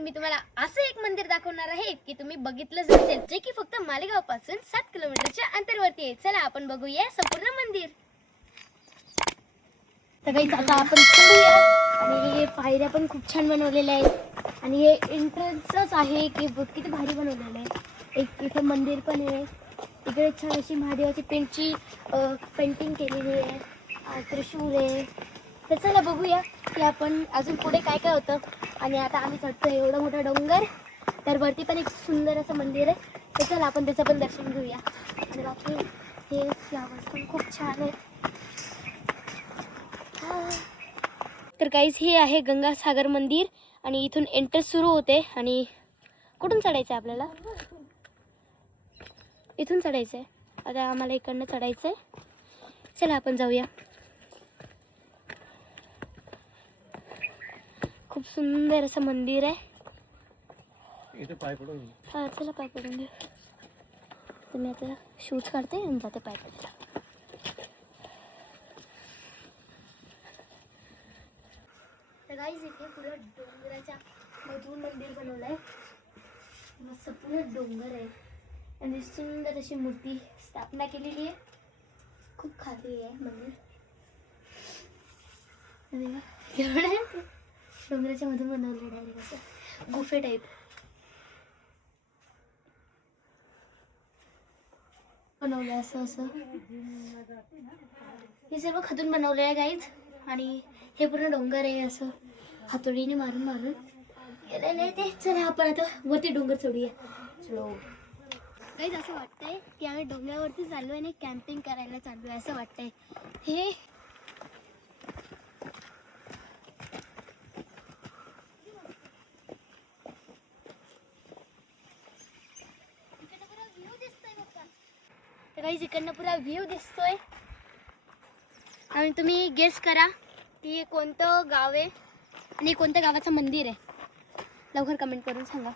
मी तुम्हाला असं एक मंदिर दाखवणार आहे की तुम्ही बघितलंच नसेल, जे की फक्त मालेगाव पासून 7 किलोमीटरच्या अंतरावरती आहे. चला आपण बघूया संपूर्ण मंदिर. तर काही आता आपण चढूया. आणि हे पायऱ्या पण खूप छान बनवलेल्या आहेत आणि हे एंट्रन्सच आहे की किती भारी बनवलेलं आहे. एक इथं मंदिर पण आहे. इकडे छान अशी महादेवाची पेंटिंग केलेली आहे. त्रिशूल आहे. तर चला बघूया की आपण अजून पुढे काय काय होतं. आणि आता आम्ही चढतोय एवढा मोठा डोंगर. तर वरती पण एक सुंदर असं मंदिर आहे. तर चला आपण त्याचं पण दर्शन घेऊया. आणि बाकी हे फ्लावर्स पण खूप छान आहेत. तर काहीच हे आहे गंगासागर मंदिर आणि इथून एंट्री सुरू होते. आणि कुठून चढायचं आहे आपल्याला? इथून चढायचं आहे. आता आम्हाला इकडनं चढायचं आहे. चला आपण जाऊया. खूप सुंदर असं मंदिर आहे. हा चला पाय पडून घेऊ. तर मी आता शूज काढते आणि जाते पाय पडायला. तर गाईज इथे पुढे डोंगराच्या मधून मंदिर बनवलं आहे. मस्त पूर्ण डोंगर आहे आणि सुंदर अशी मूर्ती स्थापना केलेली आहे. खूप खाली आहे मंदिर. एवढं आहे ते डोंगराच्या मधून बनवलं डायरेक्ट असं गुफे टाईप बनवलं असं असं. हे सर्व खतून बनवलं आहे गाईज. आणि हे पूर्ण डोंगर आहे असं हातोडीने मारून मारून गेलेलं आहे ते. चला आपण आता वरती डोंगर चढूया. चलो गाईज. असं वाटतंय की आम्ही डोंगरावरती चाललो आहे आणि कॅम्पिंग करायला चाललो आहे असं वाटतंय. हे गाईज इकडनं पुरा व्ह्यू दिसतोय. आणि तुम्ही गेस करा की कोणतं गाव आहे आणि कोणत्या गावाचं मंदिर आहे. लवकर कमेंट करून सांगा.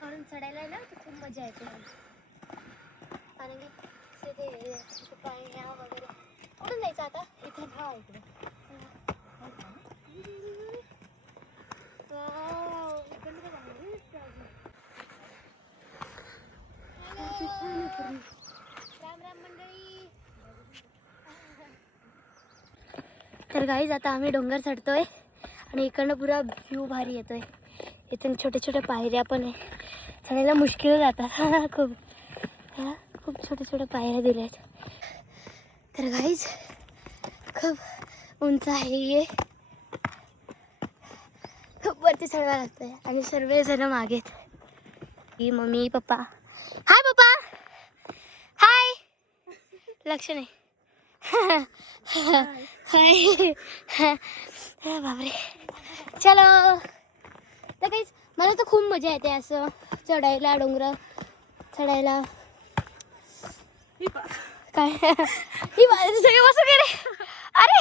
कारण चढायला ना तर खूप मजा येते. कारण की ते पायऱ्या वगैरे कुठून जायचं आता. इथे हा इकडे राम राम मंडळी. तर गाईज आता आम्ही डोंगर चढतोय आणि इकडनं पुरा व्ह्यू भारी येतोय. इथून छोटे छोटे पायऱ्या पण आहे. चढायला मुश्किल जातात खूप. खूप छोटे छोटे पायऱ्या दिल्या आहेत. तर गाईज खूप उंच आहे हे. खूप वरती चढायला लागतंय आणि सर्व जण मागेत. ही मम्मी पप्पा. हाय पप्पा. हाय. लक्ष नाही. हाय. बापरे. चलो. तर काहीच मला तर खूप मजा येते असं चढायला डोंगर चढायला. काय ही सगळे बसू गेले. अरे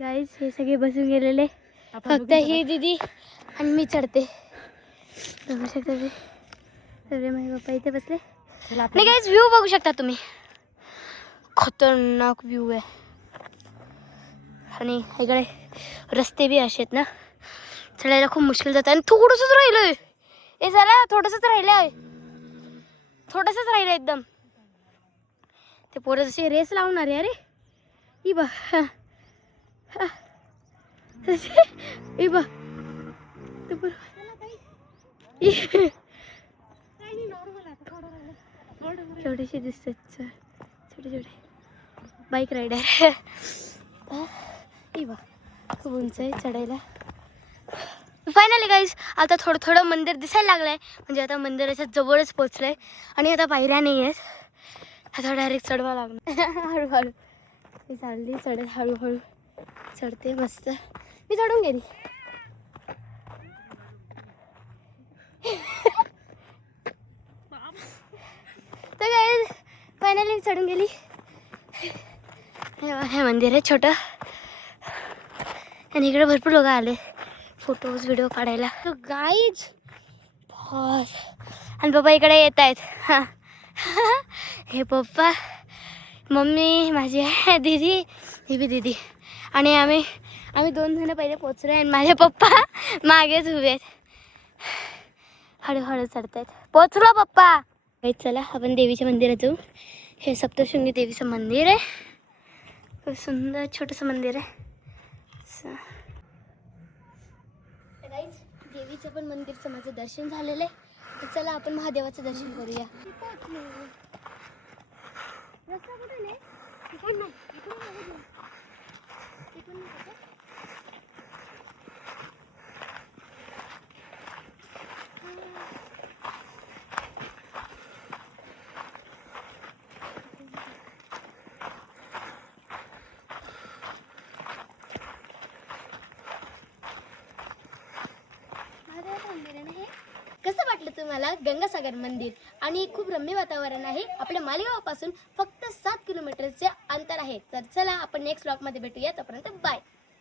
गाईज हे सगळे बसून गेलेले. फक्त ही दीदी आणि मी चढते. बघू शकता ते सगळे माझे पप्पा इथे बसले. आणि गाईज व्ह्यू बघू शकता तुम्ही. खतरनाक व्ह्यू आहे. आणि इकडे रस्ते बी असे आहेत ना चढायला खूप मुश्किल जातं. आणि थोडंसंच राहिलंय. हे झालं थोडंसंच राहिलंय. थोडंसंच राहिलं एकदम. ते पोरं जसे रेस लावणार आहे. अरे ई बा ई बा छोटेसे दिसतात छोटे छोटे बाईक रायडर. ई बा खूप उंच आहे चढायला. फायनली गाईज आता थोडं थोडं मंदिर दिसायला लागलंय. म्हणजे आता मंदिराच्या जवळच पोचलंय. आणि आता पायऱ्या नाही आहेत. आता डायरेक्ट चढवा लागणार. हळूहळू मी चालली चढत हळूहळू चढते मस्त. मी चढून गेली. तर गाईज फायनली मी चढून गेली. हे मंदिर आहे छोटं. आणि इकडे भरपूर लोक आले फोटोज व्हिडिओ काढायला. तो गाईज बॉस. आणि पप्पा इकडे येत आहेत. हां हे पप्पा मम्मी माझी आहे दीदी ही बी दीदी. आणि आम्ही आम्ही 2 जण पहिले पोचलो आणि माझे पप्पा मागेच उभे आहेत. हळूहळू चढतायत. पोचलो पप्पा. चला आपण देवीच्या मंदिरात जाऊ. हे सप्तशृंगी देवीचं मंदिर आहे. खूप सुंदर छोटंसं मंदिर आहे. देवीचं पण मंदिरचं माझं दर्शन झालेलं आहे. तर चला आपण महादेवाचं दर्शन करूया. रस्ता कुठे नाही? इकडून नाही. इकडून नाही. इकडून नाही. कसं वाटलं तुम्हाला गंगासागर मंदिर? आणि खूप रम्य वातावरण आहे. आपल्या मालेगावपासून फक्त 7 किलोमीटरचे अंतर आहे. तर चला आपण नेक्स्ट ब्लॉगमध्ये भेटूया. तोपर्यंत बाय.